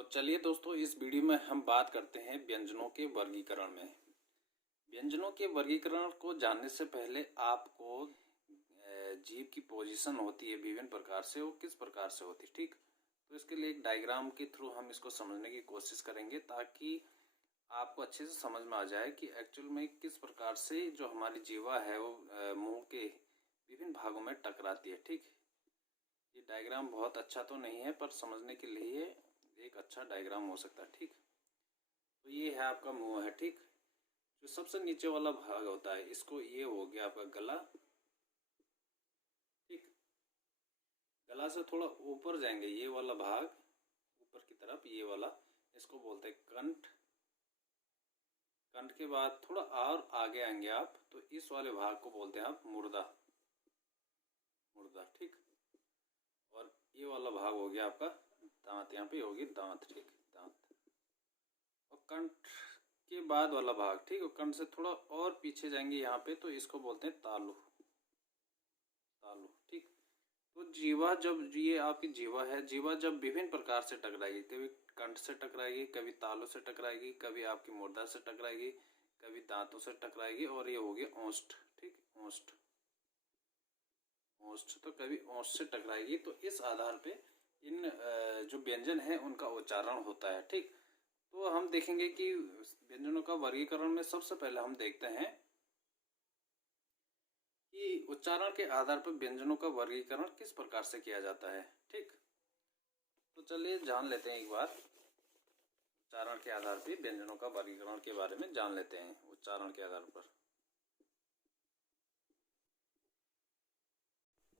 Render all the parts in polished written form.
तो चलिए दोस्तों, इस वीडियो में हम बात करते हैं व्यंजनों के वर्गीकरण में। व्यंजनों के वर्गीकरण को जानने से पहले आपको जीव की पोजीशन होती है विभिन्न प्रकार से, वो किस प्रकार से होती है, ठीक। तो इसके लिए एक डायग्राम के थ्रू हम इसको समझने की कोशिश करेंगे ताकि आपको अच्छे से समझ में आ जाए कि एक्चुअल में किस प्रकार से जो हमारी जीवा है वो मुंह के विभिन्न भागों में टकराती है, ठीक। ये डायग्राम बहुत अच्छा तो नहीं है, पर समझने के लिए एक अच्छा डायग्राम हो सकता है, ठीक। तो ये है आपका मुंह है, ठीक। जो सबसे नीचे वाला भाग होता है, इसको ये हो गया आपका गला, ठीक। गला से थोड़ा ऊपर जाएंगे, ये वाला भाग ऊपर की तरफ, ये वाला इसको बोलते हैं कंठ। कंठ के बाद थोड़ा और आगे आएंगे आप तो इस वाले भाग को बोलते हैं आप मुर्दा, मुर्दा, ठीक। और ये वाला भाग हो गया आपका दांत, यहाँ पे होगी दांत, ठीक, दांत। और कंठ के बाद वाला भाग, ठीक, और कंठ से थोड़ा और पीछे जाएंगे यहाँ पे तो इसको बोलते हैं तालु, तालु, ठीक। तो जीवा, जब ये आपकी जीवा है, जीवा जब विभिन्न प्रकार से टकराएगी, कभी कंठ से टकराएगी, कभी तालु से टकराएगी, कभी आपकी मुर्दा से टकराएगी, कभी दांतों से टकराएगी, और ये हो गया ओष्ठ, ठीक, ओष्ठ, ओष्ठ। तो कभी ओष्ठ से टकराएगी। तो इस आधार पे इन जो व्यंजन है उनका उच्चारण होता है, ठीक। तो हम देखेंगे कि व्यंजनों का वर्गीकरण में सबसे पहले हम देखते हैं कि उच्चारण के आधार पर व्यंजनों का वर्गीकरण किस प्रकार से किया जाता है, ठीक। तो चलिए जान लेते हैं एक बार, उच्चारण के आधार पर व्यंजनों का वर्गीकरण के बारे में जान लेते हैं। उच्चारण के आधार पर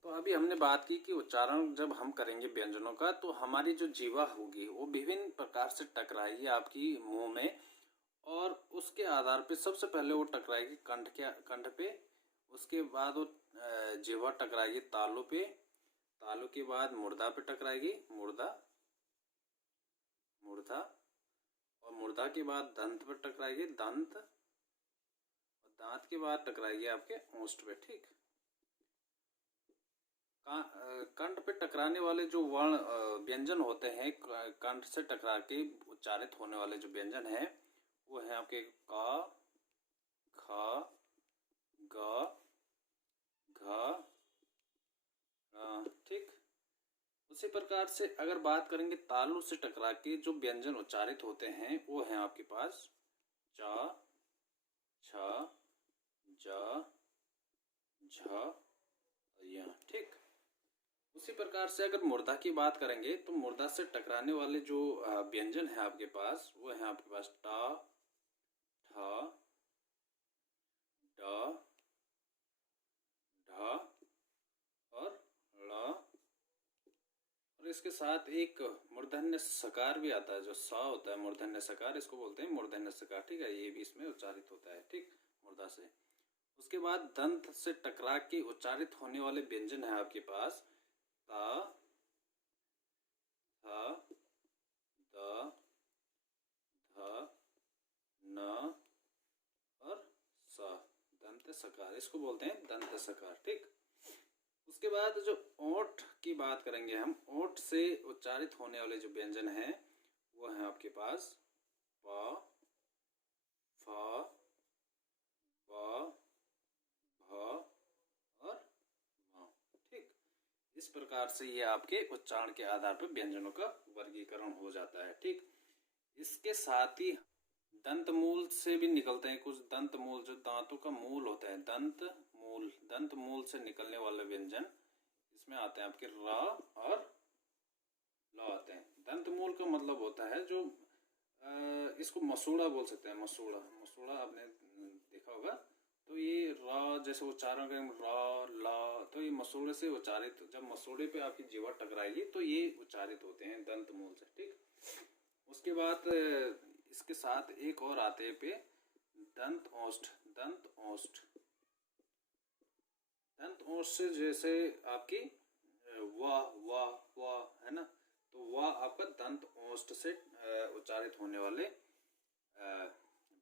तो अभी हमने बात की कि उच्चारण जब हम करेंगे व्यंजनों का तो हमारी जो जीवा होगी वो विभिन्न प्रकार से टकराएगी आपकी मुंह में, और उसके आधार पे सबसे पहले वो टकराएगी कंठ पे, उसके बाद वो जीवा टकराएगी तालु पे, तालु के बाद मुर्दा पे टकराएगी, मुर्दा, मुर्दा, और मुर्दा के बाद दंत पे टकराएगी, दंत, और दांत के बाद टकराएगी आपके ओष्ठ पे, ठीक। कंठ पे टकराने वाले जो वर्ण व्यंजन होते हैं, कंठ से टकरा के उच्चारित होने वाले जो व्यंजन हैं वो है आपके क, ख, ग, घ, ठीक। उसी प्रकार से अगर बात करेंगे तालु से टकरा के जो व्यंजन उच्चारित होते हैं वो है आपके पास च, छ, ज, झ, य, ठीक। उसी प्रकार से अगर मुर्दा की बात करेंगे तो मुर्दा से टकराने वाले जो व्यंजन है आपके पास वो है आपके पास ट, ठ, ड, ढ और ळ, और इसके साथ एक मूर्धन्य सकार भी आता है, जो स होता है मूर्धन्य सकार, इसको बोलते हैं मूर्धन्य सकार, ठीक है। ये भी इसमें उच्चारित होता है, ठीक, मुर्दा से। उसके बाद दंत से टकरा के उच्चारित होने वाले व्यंजन है आपके पास त, थ, द, ध, न और स, दंत सकार, इसको बोलते हैं दंत सकार, ठीक। उसके बाद जो ओठ की बात करेंगे हम, ओठ से उच्चारित होने वाले जो व्यंजन हैं वो है आपके पास प, फ, ब, भ और भ, ठीक। इस प्रकार से ये आपके उच्चारण के आधार पर व्यंजनों का वर्गीकरण हो जाता है, ठीक। इसके साथ ही दंत मूल से भी निकलते हैं कुछ, दंत मूल जो दांतों का मूल होता है, दंत मूल, दंत मूल से निकलने वाले व्यंजन इसमें आते हैं आपके र और ल आते हैं। दंत मूल का मतलब होता है जो इसको मसूड़ा बोल सकते हैं, मसूड़ा, मसूड़ा आपने देखा होगा। तो ये र जैसे उच्चारण करेंगे र ल, तो ये मसूड़े से उच्चारित, जब मसूड़े पे आपकी जीवा टकराएगी तो ये उच्चारित होते हैं दंत मूल से, ठीक। उसके बाद इसके साथ एक और आते हैं पे दंत ओष्ठ, दंत ओष्ठ, दंत ओष्ठ से जैसे आपकी व है ना, तो वह आपका दंत ओष्ठ से उच्चारित होने वाले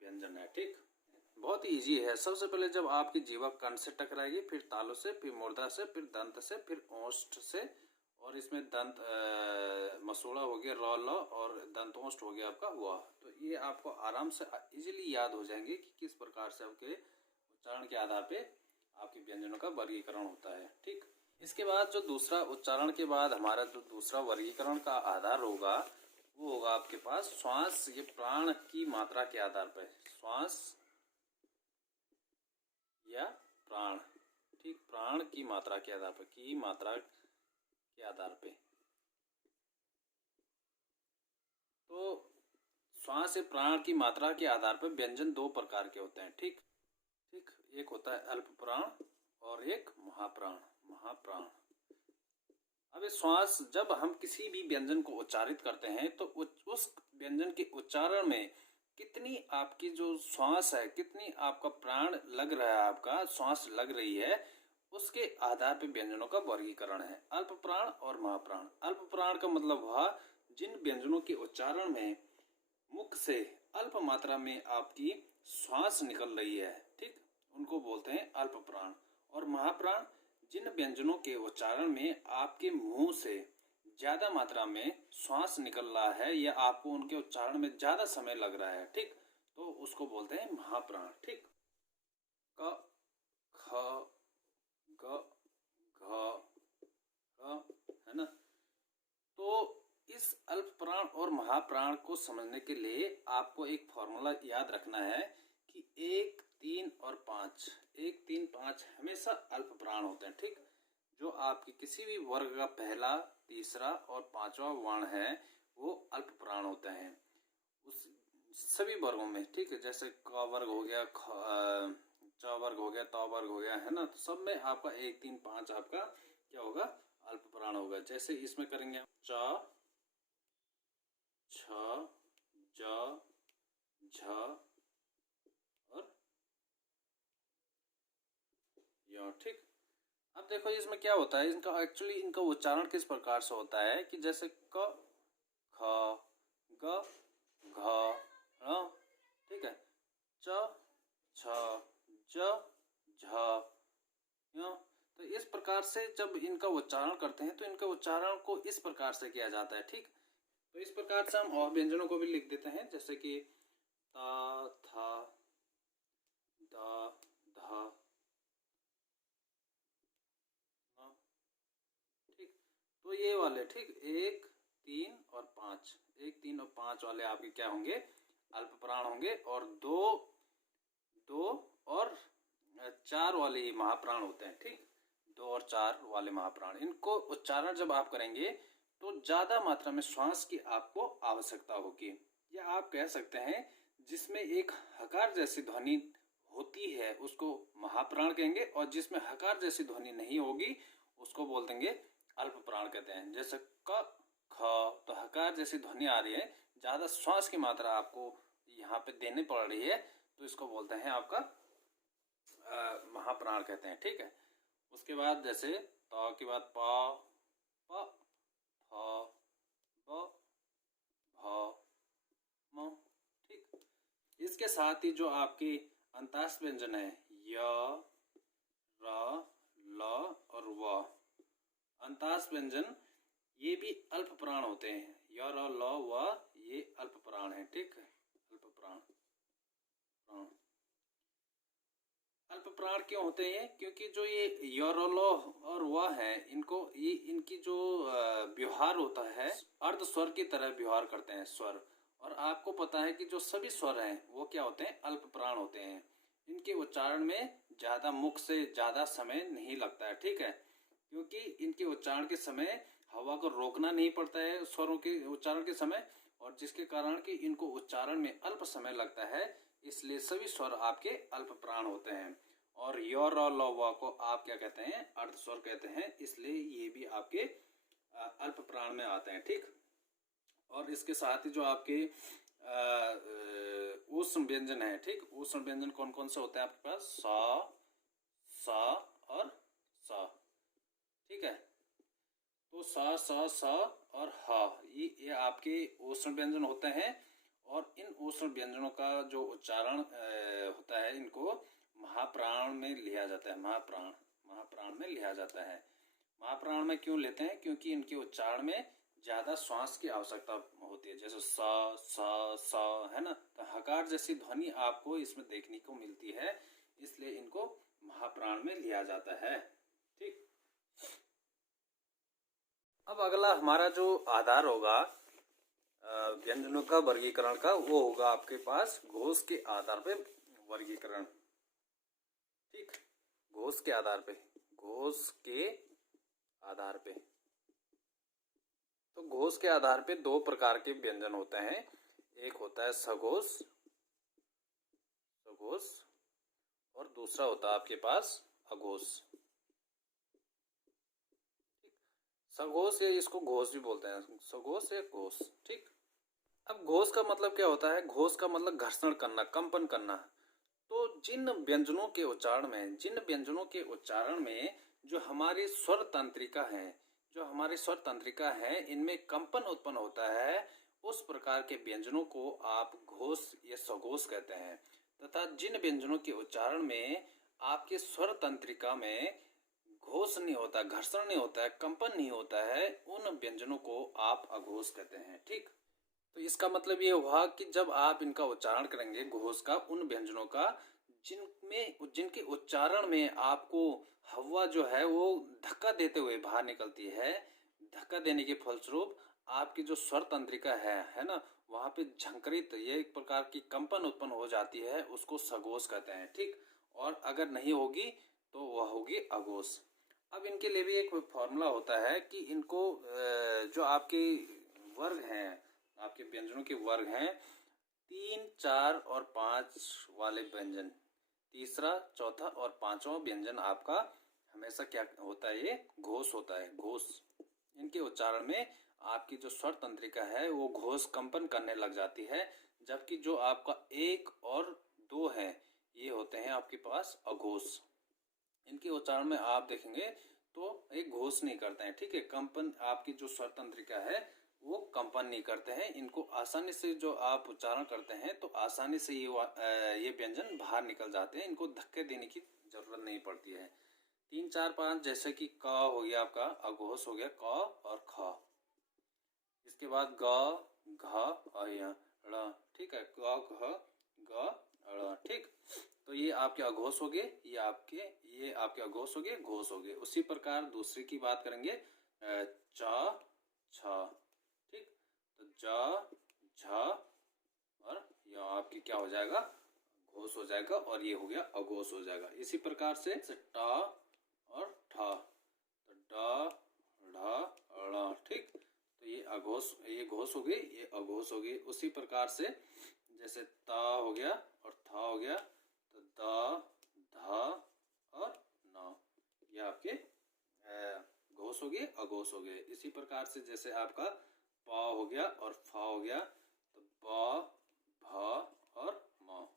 व्यंजन है, ठीक। बहुत ही इजी है। सबसे पहले जब आपकी जीवा कंठ से टकराएगी, फिर तालु से, फिर मुर्दा से, फिर दंत से, फिर ओष्ठ से, और इसमें दंत मसूड़ा हो गया र ल और दंतोष्ठ हो गया आपका व। तो ये आपको आराम से इजीली याद हो जाएंगे कि किस प्रकार से आपके उच्चारण के आधार पे आपके व्यंजनों का वर्गीकरण होता है। ठीक, इसके बाद जो दूसरा उच्चारण के बाद हमारा जो दूसरा वर्गीकरण का आधार होगा वो होगा आपके पास श्वास, ये प्राण की मात्रा के आधार पर, श्वास या प्राण। ठीक, प्राण की मात्रा के आधार पर, की मात्रा के आधार पे। तो श्वास या प्राण की मात्रा के आधार पर व्यंजन दो प्रकार के होते हैं। ठीक, एक होता है अल्प प्राण और एक महाप्राण। अब श्वास, जब हम किसी भी व्यंजन को उच्चारित करते हैं तो उस व्यंजन के उच्चारण में कितनी आपकी जो श्वास है, कितनी आपका प्राण लग रहा है, आपका श्वास लग रही है, उसके आधार पर व्यंजनों का वर्गीकरण है अल्प प्राण और महाप्राण। अल्प प्राण का मतलब हुआ जिन व्यंजनों के उच्चारण में मुख से अल्प मात्रा में आपकी श्वास निकल रही है, ठीक, उनको बोलते हैं अल्प प्राण। और महाप्राण जिन व्यंजनों के उच्चारण में आपके मुंह से ज्यादा मात्रा में श्वास निकल रहा है या आपको उनके उच्चारण में ज्यादा समय लग रहा है, ठीक, तो उसको बोलते हैं महाप्राण। ठीक, क, ख, ग, घ, है ना। तो इस अल्प प्राण और महाप्राण को समझने के लिए आपको एक फॉर्मूला याद रखना है कि 1, 3 और 5, 1, 3, 5 हमेशा अल्प प्राण होते हैं। ठीक, जो आपकी किसी भी वर्ग का पहला, तीसरा और पांचवा वर्ण है वो अल्प प्राण होते हैं उस सभी वर्गों में। ठीक है, जैसे क वर्ग हो गया, च वर्ग हो गया, त वर्ग हो गया, है ना। तो सब में आपका 1, 3, 5 आपका क्या होगा, अल्प प्राण होगा। जैसे इसमें करेंगे च, छ, ज, झ और य। ठीक, अब देखो इसमें क्या होता है, इनका एक्चुअली इनका उच्चारण किस प्रकार से होता है कि जैसे क, ख, ग, घ, ङ, ठीक है, च, छ, ज, झ, य। तो इस प्रकार से जब इनका उच्चारण करते हैं तो इनका उच्चारण को इस प्रकार से किया जाता है। ठीक, तो इस प्रकार से हम और व्यंजनों को भी लिख देते हैं, जैसे कि ता, था, द, ध, ठीक। तो ये वाले, ठीक, 1, 3 और 5, 1, 3 और 5 वाले आपके क्या होंगे, अल्प प्राण होंगे। और 2 और 4 वाले ये महाप्राण होते हैं। ठीक, 2 और 4 वाले महाप्राण, इनको उच्चारण जब आप करेंगे तो ज्यादा मात्रा में श्वास की आपको आवश्यकता होगी। या आप कह सकते हैं जिसमें एक हकार जैसी ध्वनि होती है उसको महाप्राण कहेंगे, और जिसमें हकार जैसी ध्वनि नहीं होगी उसको बोल देंगे अल्प प्राण कहते हैं। जैसे क, ख, तो हकार जैसी ध्वनि आ रही है, ज्यादा श्वास की मात्रा आपको यहाँ पे देनी पड़ रही है, तो इसको बोलते हैं आपका महाप्राण कहते हैं। ठीक है, उसके बाद जैसे त के बाद प, फ, ब, भ, म। ठीक, इसके साथ ही जो आपके अंताक्षर व्यंजन है य, र, ल और व, अंताक्षर व्यंजन ये भी अल्प प्राण होते हैं। य, र, ल, व ये अल्प प्राण है। ठीक है, अल्प प्राण अल्प प्राण क्यों होते हैं, क्योंकि जो ये य, र, ल और व है, इनको ये इनकी जो व्यवहार होता है अर्ध स्वर की तरह व्यवहार करते हैं स्वर। और आपको पता है कि जो सभी स्वर हैं वो क्या होते हैं, अल्प प्राण होते हैं। इनके उच्चारण में ज्यादा मुख से ज्यादा समय नहीं लगता है। ठीक है, क्योंकि इनके उच्चारण के समय हवा को रोकना नहीं पड़ता है स्वरों के उच्चारण के समय, और जिसके कारण कि इनको उच्चारण में अल्प समय लगता है, इसलिए सभी स्वर आपके अल्प प्राण होते हैं। और य, र, ल, व को आप क्या कहते हैं, अर्ध स्वर कहते हैं, इसलिए ये भी आपके अल्प प्राण में आते हैं। ठीक, और इसके साथ ही जो आपके ऊष्म व्यंजन है, ठीक, ऊष्म व्यंजन कौन कौन से होते हैं आपके पास, स और स। ठीक है, तो स और ह ये आपके ऊष्म व्यंजन होते हैं। और इन ऊष्म व्यंजनों का जो उच्चारण होता है इनको महाप्राण में लिया जाता है, महाप्राण में लिया जाता है। महाप्राण में क्यों लेते हैं? क्योंकि इनके उच्चारण में ज्यादा श्वास की आवश्यकता होती है, जैसे स है ना, तो हकार जैसी ध्वनि आपको इसमें देखने को मिलती है, इसलिए इनको महाप्राण में लिया जाता है। ठीक, अब अगला हमारा जो आधार होगा व्यंजनों का वर्गीकरण का, वो होगा आपके पास घोष के आधार पे वर्गीकरण। ठीक, घोष के आधार पे, घोष के आधार पे, तो घोष के आधार पे दो प्रकार के व्यंजन होते हैं। एक होता है सघोष, सघोष, और दूसरा होता है आपके पास अघोष। सघोष या इसको घोष भी बोलते हैं, सघोष या घोष। ठीक, अब घोष का मतलब क्या होता है? घोष का मतलब घर्षण करना, कंपन करना। तो जिन व्यंजनों के उच्चारण में, जिन व्यंजनों के उच्चारण में जो हमारी स्वर तंत्रिका है, जो हमारी स्वर तंत्रिका है, इनमें कंपन उत्पन्न होता है, उस प्रकार के व्यंजनों को आप घोष या सघोष कहते हैं। तथा जिन व्यंजनों के उच्चारण में आपके स्वर तंत्रिका में घोष नहीं होता, घर्षण नहीं होता है, कंपन नहीं होता है, उन व्यंजनों को आप अघोष कहते हैं। ठीक, तो इसका मतलब ये हुआ कि जब आप इनका उच्चारण करेंगे घोष का, उन व्यंजनों का जिनमें, जिनके उच्चारण में आपको हवा जो है वो धक्का देते हुए बाहर निकलती है, धक्का देने के फलस्वरूप आपकी जो स्वर तंत्रिका है ना, वहां पे झंकृत, ये एक प्रकार की कंपन उत्पन्न हो जाती है, उसको सघोष कहते हैं। ठीक, और अगर नहीं होगी तो वह होगी अघोष। अब इनके लिए भी एक फॉर्मूला होता है कि इनको जो आपके वर्ग हैं, आपके व्यंजनों के वर्ग हैं, 3, 4 और 5 वाले व्यंजन, तीसरा, चौथा और पांचवा व्यंजन आपका हमेशा क्या होता है? ये घोष होता है, घोष। इनके उच्चारण में आपकी जो स्वर तंत्रिका है वो घोष कंपन करने लग जाती है, जबकि जो आपका 1 और 2 है, ये होते हैं आपके पास अघोष। इनके उच्चारण में आप देखेंगे तो एक घोष नहीं करते हैं। ठीक है, कंपन, आपकी जो स्वर तंत्रिका है वो कंपन नहीं करते हैं। इनको आसानी से जो आप उच्चारण करते हैं तो आसानी से ये व्यंजन बाहर निकल जाते हैं, इनको धक्के देने की जरूरत नहीं पड़ती है। 3, 4, 5 जैसे कि क हो गया आपका अघोष हो गया, क और ख। इसके बाद ग, घ और य, ड़। ठीक है, क, घ, ग, ड़। ठीक, तो ये आपके अघोष हो गए, ये आपके अघोष हो गए, घोष हो गए। उसी प्रकार दूसरे की बात करेंगे, च, छ। ठीक, तो ज, झ और यह आपकी क्या हो जाएगा? घोष हो जाएगा, और ये हो गया अघोष हो जाएगा। इसी प्रकार से ट और ठ, तो ड, ढ, ड़। ठीक, तो ये अघोष, ये घोष हो गई, ये अघोष हो गई। उसी प्रकार से जैसे त हो गया और थ हो गया, तो द, ध और न, ये आपके घोष हो गए, अघोष हो गए। इसी प्रकार से जैसे आपका प हो गया और फ हो गया, तो ब, भ और म,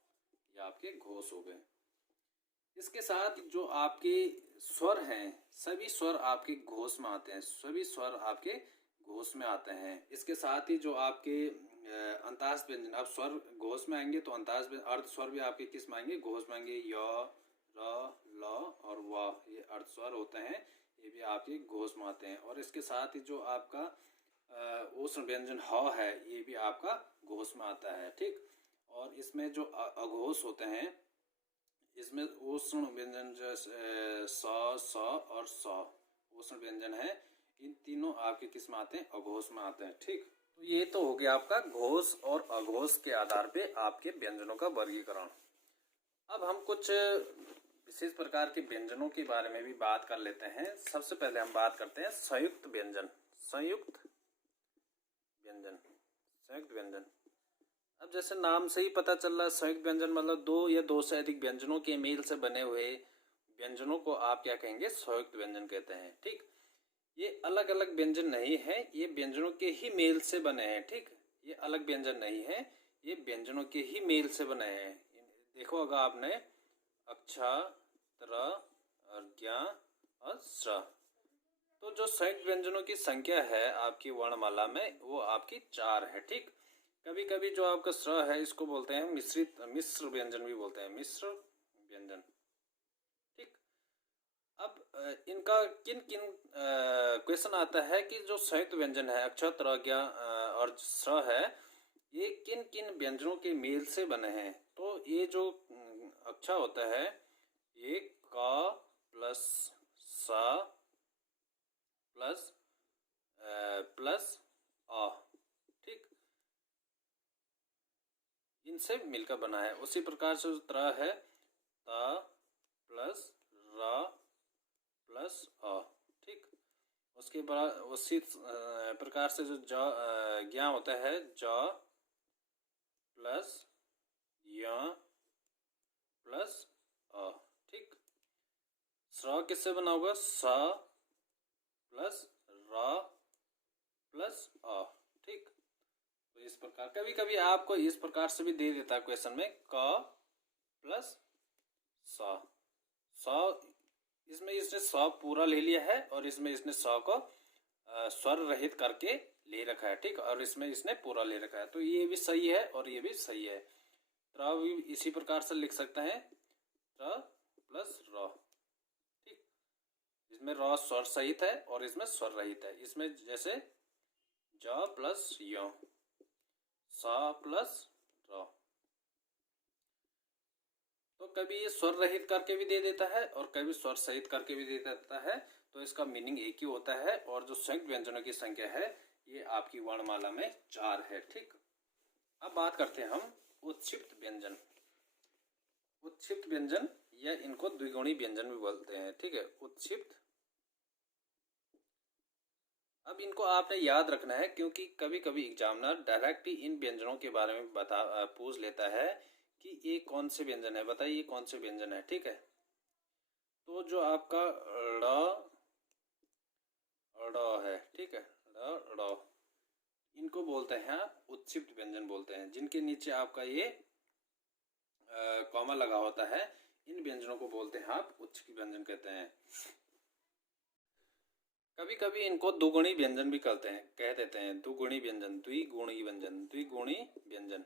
ये आपके घोष हो गए। इसके साथ जो आपके स्वर हैं, सभी स्वर आपके घोष में आते हैं, सभी स्वर आपके घोष में आते हैं। इसके साथ ही जो आपके अंतास व्यंजन, अब स्वर घोष में आएंगे तो अंतास अर्ध स्वर भी आपके किस में आएंगे? घोष में आएंगे। य, र, ल और व, ये अर्ध स्वर होते हैं, ये भी आपके घोष में आते हैं। और इसके साथ ही जो आपका उष्ण व्यंजन ह है, ये भी आपका घोष में आता है। ठीक, और इसमें जो अघोष होते हैं, इसमें उष्ण व्यंजन जैसे स, स और स उष्ण व्यंजन है, इन तीनों आपके किस में आते हैं? अघोष में आते हैं। ठीक, तो ये तो हो गया आपका घोष और अघोष के आधार पे आपके व्यंजनों का वर्गीकरण। अब हम कुछ विशेष प्रकार के व्यंजनों के बारे में भी बात कर लेते हैं। सबसे पहले हम बात करते हैं संयुक्त व्यंजन। संयुक्त व्यंजन, संयुक्त व्यंजन। अब जैसे नाम से ही पता चल रहा है, संयुक्त व्यंजन मतलब 2 या 2 से अधिक व्यंजनों के मेल से बने हुए व्यंजनों को आप क्या कहेंगे? संयुक्त व्यंजन कहते हैं। ठीक, ये अलग अलग व्यंजन नहीं है, ये व्यंजनों के ही मेल से बने हैं। ठीक, ये अलग व्यंजन नहीं है, ये व्यंजनों के ही मेल से बने हैं। देखो अगर आपने अक्ष, त्र और ज्ञ और श्र, तो जो संयुक्त व्यंजनों की संख्या है आपकी वर्णमाला में वो आपकी 4 है। ठीक, कभी कभी जो आपका श्र है इसको बोलते हैं मिश्रित, मिश्र व्यंजन भी बोलते हैं, मिश्र व्यंजन। ठीक, इनका किन किन क्वेश्चन आता है कि जो संयुक्त व्यंजन है अक्ष, त्र, ज्ञ और स है, ये किन किन व्यंजनों के मेल से बने हैं। तो ये जो अक्षा होता है ये क प्लस स प्लस प्लस अ, ठीक, इनसे मिलकर बना है। उसी प्रकार से जो त्र है त प्लस र प्लस अ, ठीक। उसके बाद उसी प्रकार से जो ज्ञ होता है ज प्लस य प्लस अ, ठीक। स्र किससे बना होगा स प्लस र प्लस अ, ठीक। तो इस प्रकार कभी कभी आपको इस प्रकार से भी दे देता है क्वेश्चन में क प्लस स, इसमें इसने स पूरा ले लिया है और इसमें इसने स को स्वर रहित करके ले रखा है, ठीक। और इसमें इसने पूरा ले रखा है, तो ये भी सही है और ये भी सही है। त्र भी इसी प्रकार से लिख सकते हैं त्र प्लस र, ठीक। इसमें र स्वर सहित है और इसमें स्वर रहित है। इसमें जैसे ज प्लस य, स प्लस र, तो कभी ये स्वर रहित करके भी दे देता है और कभी स्वर सहित करके भी दे देता है, तो इसका मीनिंग एक ही होता है। और जो संयुक्त व्यंजनों की संख्या है ये आपकी वर्णमाला में 4 है, ठीक। अब बात करते हैं हम उत्क्षिप्त व्यंजन। उत्क्षिप्त व्यंजन या इनको द्विगुणी व्यंजन भी बोलते हैं, ठीक है, उत्क्षिप्त। अब इनको आपने याद रखना है क्योंकि कभी कभी एग्जामिनर डायरेक्ट ही इन व्यंजनों के बारे में पूछ लेता है कि ये कौन से व्यंजन है, बताइए ये कौन से व्यंजन है, ठीक है। तो जो आपका ड़ है, ठीक है, ड़, इनको बोलते हैं उत्क्षिप्त व्यंजन बोलते हैं। जिनके नीचे आपका ये कॉमा लगा होता है, इन व्यंजनों को बोलते हैं आप उत्क्षिप्त व्यंजन कहते हैं। कभी कभी इनको दुगुणी व्यंजन भी कहते हैं, कह देते हैं दुगुणी व्यंजन, द्विगुणी व्यंजन, द्विगुणी व्यंजन।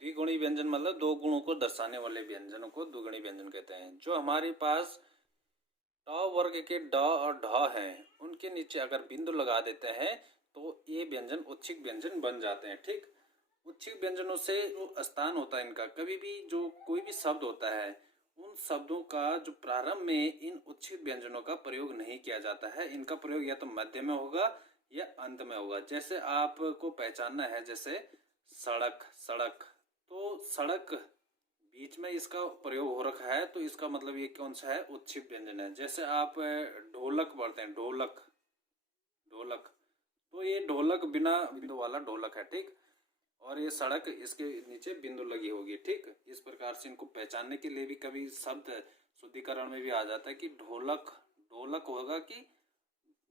द्विगुणी व्यंजन मतलब दो गुणों को दर्शाने वाले व्यंजनों को द्विगुणी व्यंजन कहते हैं। जो हमारे पास ट वर्ग के ड और ढ हैं, उनके नीचे अगर बिंदु लगा देते हैं तो ये व्यंजन उत्क्षिप्त व्यंजन बन जाते हैं, ठीक। उत्क्षिप्त व्यंजनों से जो स्थान होता है इनका, कभी भी जो कोई भी शब्द होता है उन शब्दों का जो प्रारंभ में इन उत्क्षिप्त व्यंजनों का प्रयोग नहीं किया जाता है। इनका प्रयोग या तो मध्य में होगा या अंत में होगा। जैसे आपको पहचानना है, जैसे सड़क, सड़क, तो सड़क बीच में इसका प्रयोग हो रखा है, तो इसका मतलब ये कौन सा है, उत्क्षिप्त व्यंजन है। जैसे आप ढोलक पढ़ते हैं, ढोलक, ढोलक, तो ये ढोलक बिना बिंदु वाला ढोलक है, ठीक। और ये सड़क, इसके नीचे बिंदु लगी होगी, ठीक। इस प्रकार से इनको पहचानने के लिए भी कभी शब्द शुद्धिकरण में भी आ जाता है कि ढोलक, ढोलक होगा कि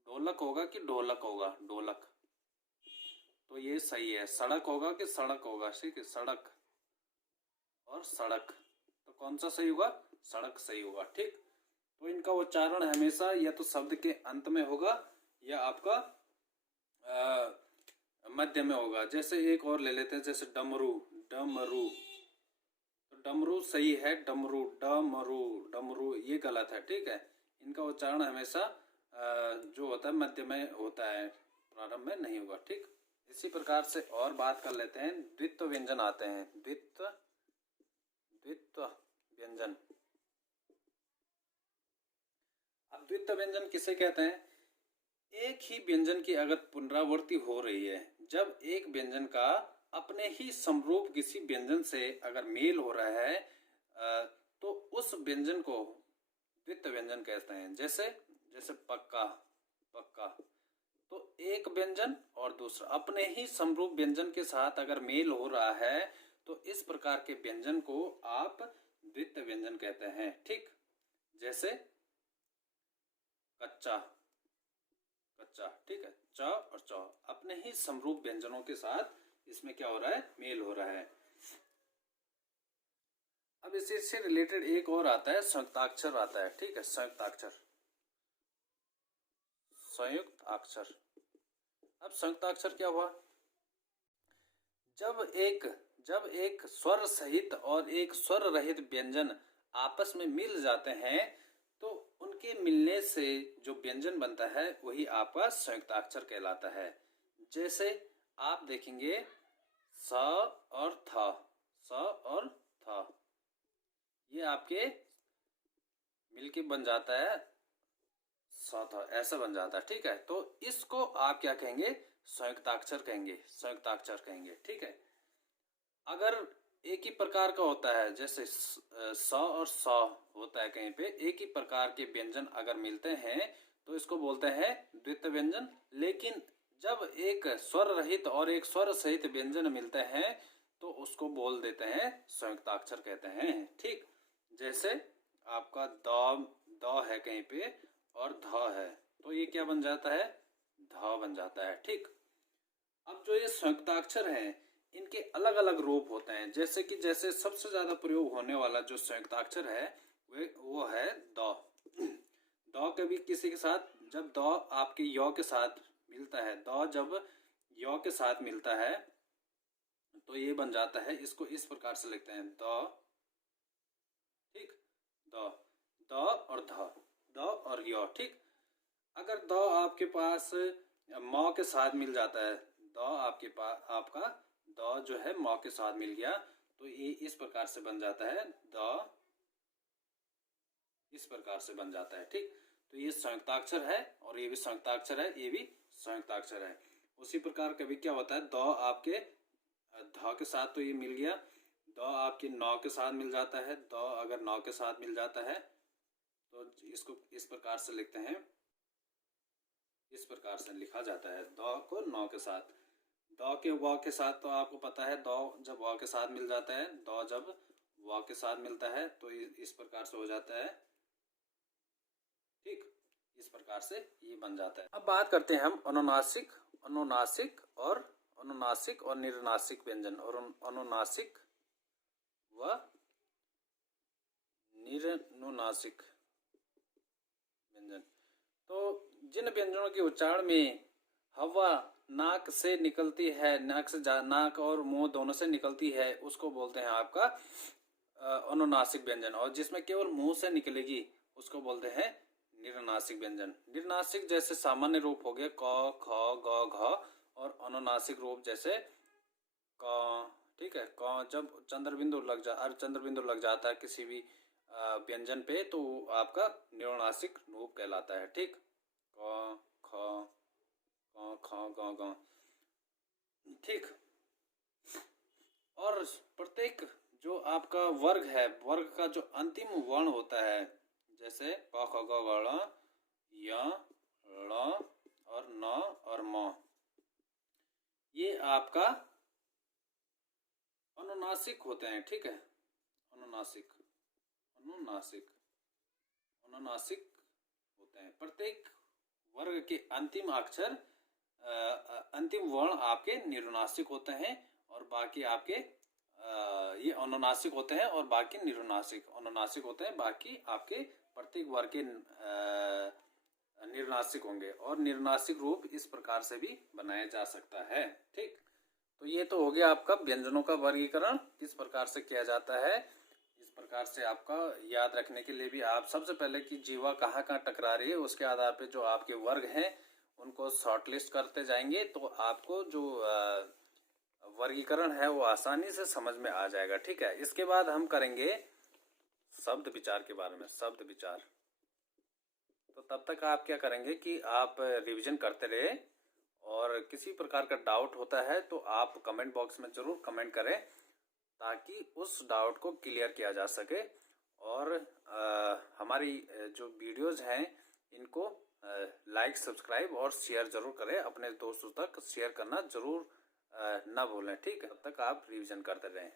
ढोलक होगा कि ढोलक होगा, ढोलक, तो ये सही है। सड़क होगा कि सड़क होगा, ठीक है, सड़क और सड़क, तो कौन सा सही होगा, सड़क सही होगा, ठीक। तो इनका उच्चारण हमेशा या तो शब्द के अंत में होगा या आपका मध्य में होगा। जैसे एक और ले लेते हैं, जैसे डमरू, डमरू, तो डमरू सही है, डमरू, डमरू, डमरू ये गलत है, ठीक है। इनका उच्चारण हमेशा जो होता है मध्य में होता है, प्रारंभ में नहीं होगा, ठीक। इसी प्रकार से और बात कर लेते हैं, द्वित्व व्यंजन आते हैं, द्वित्व व्यंजन। अब द्वित्व व्यंजन किसे कहते हैं, एक ही व्यंजन की अगर पुनरावृत्ति हो रही है, जब एक व्यंजन का अपने ही समरूप किसी व्यंजन से अगर मेल हो रहा है तो उस व्यंजन को द्वित्व व्यंजन कहते हैं। जैसे जैसे पक्का, पक्का, तो एक व्यंजन और दूसरा अपने ही समरूप व्यंजन के साथ अगर मेल हो रहा है तो इस प्रकार के व्यंजन को आप द्वित्व व्यंजन कहते हैं, ठीक। जैसे कच्चा, कच्चा, ठीक है, च और च अपने ही समरूप व्यंजनों के साथ इसमें क्या हो रहा है, मेल हो रहा है। अब इससे रिलेटेड एक और आता है, संयुक्ताक्षर आता है, ठीक है, संयुक्ताक्षर, संयुक्त अक्षर। अब संयुक्ताक्षर क्या हुआ, जब एक स्वर सहित और एक स्वर रहित व्यंजन आपस में मिल जाते हैं तो उनके मिलने से जो व्यंजन बनता है वही आपका संयुक्ताक्षर कहलाता है। जैसे आप देखेंगे स और थ, स और थ, ये आपके मिलके बन जाता है स थ, ऐसा बन जाता है। ठीक है, तो इसको आप क्या कहेंगे? संयुक्ताक्षर कहेंगे, संयुक्ताक्षर कहेंगे। ठीक है, अगर एक ही प्रकार का होता है, जैसे स और स होता है, कहीं पे एक ही प्रकार के व्यंजन अगर मिलते हैं तो इसको बोलते हैं द्वित्व व्यंजन। लेकिन जब एक स्वर रहित और एक स्वर सहित व्यंजन मिलते हैं तो उसको बोल देते हैं संयुक्ताक्षर कहते हैं। ठीक, जैसे आपका द है कहीं पे और ध है, तो ये क्या बन जाता है? ध बन जाता है। ठीक, अब जो ये संयुक्ताक्षर हैं इनके अलग अलग रूप होते हैं। जैसे सबसे ज्यादा प्रयोग होने वाला जो संयुक्ताक्षर है वो है द। द कभी किसी के साथ, जब द आपके य के साथ मिलता है, द जब य के साथ मिलता है तो ये बन जाता है, इसको इस प्रकार से लिखते हैं द। ठीक, द और ध, द और य। ठीक, अगर द आपके पास म के साथ मिल जाता है, द आपके पास, आपका द जो है म के साथ मिल गया तो ये इस प्रकार से बन जाता है द, इस प्रकार से बन जाता है। ठीक, तो ये संयुक्ताक्षर है और ये भी संयुक्ताक्षर है, ये भी संयुक्ताक्षर है। उसी प्रकार कभी क्या होता है, द आपके ध के साथ तो ये मिल गया, द आपके न के साथ मिल जाता है, द अगर न के साथ मिल जाता है तो इसको इस प्रकार से लिखते हैं, इस प्रकार से लिखा जाता है द को न के साथ। द के व के साथ तो आपको पता है, द जब व के साथ मिल जाता है, द जब व के साथ मिलता है तो इस प्रकार से हो जाता है। ठीक, इस प्रकार से ये बन जाता है। अब बात करते हैं हम अनुनासिक, अनुनासिक और निरनासिक व्यंजन, और अनुनासिक व निरनुनासिक व्यंजन। तो जिन व्यंजनों के उच्चारण में हवा नाक से निकलती है, नाक और मुंह दोनों से निकलती है, उसको बोलते हैं आपका अनुनासिक व्यंजन। और जिसमें केवल मुंह से निकलेगी उसको बोलते हैं निरनासिक व्यंजन। निरनासिक जैसे सामान्य रूप हो गए क, ख, ग, घ, और अनुनासिक रूप जैसे क। ठीक है, क जब चंद्रबिंदु लग जाता है किसी भी व्यंजन पे तो आपका निरनासिक रूप कहलाता है। ठीक, क, ख, ख, ग, घ। ठीक, और प्रत्येक जो आपका वर्ग है, वर्ग का जो अंतिम वर्ण होता है, जैसे क, ख, ग, घ, ङ, य, ळ और न और म, ये आपका अनुनासिक होते हैं। ठीक है, अनुनासिक होते हैं। प्रत्येक वर्ग के अंतिम अक्षर, अंतिम वर्ण आपके निरुनासिक होते हैं और बाकी आपके ये अनुनासिक होते हैं और बाकी निरुनासिक, अनुनासिक होते हैं, बाकी आपके प्रत्येक वर्ग के निरुनासिक होंगे। और निरुनासिक रूप इस प्रकार से भी बनाया जा सकता है। ठीक, तो ये तो हो गया आपका व्यंजनों का वर्गीकरण किस प्रकार से किया जाता है। इस प्रकार से आपका याद रखने के लिए भी आप सबसे पहले कि जीवा कहाँ कहाँ टकरा रही है उसके आधार पे जो आपके वर्ग हैं उनको शॉर्टलिस्ट करते जाएंगे तो आपको जो वर्गीकरण है वो आसानी से समझ में आ जाएगा। ठीक है, इसके बाद हम करेंगे शब्द विचार के बारे में, शब्द विचार। तो तब तक आप क्या करेंगे कि आप रिवीजन करते रहे और किसी प्रकार का डाउट होता है तो आप कमेंट बॉक्स में जरूर कमेंट करें ताकि उस डाउट को क्लियर किया जा सके। और हमारी जो वीडियोज हैं इनको लाइक, सब्सक्राइब और शेयर जरूर करें, अपने दोस्तों तक शेयर करना जरूर ना भूलें। ठीक है, तब तक आप रिवीजन करते रहें।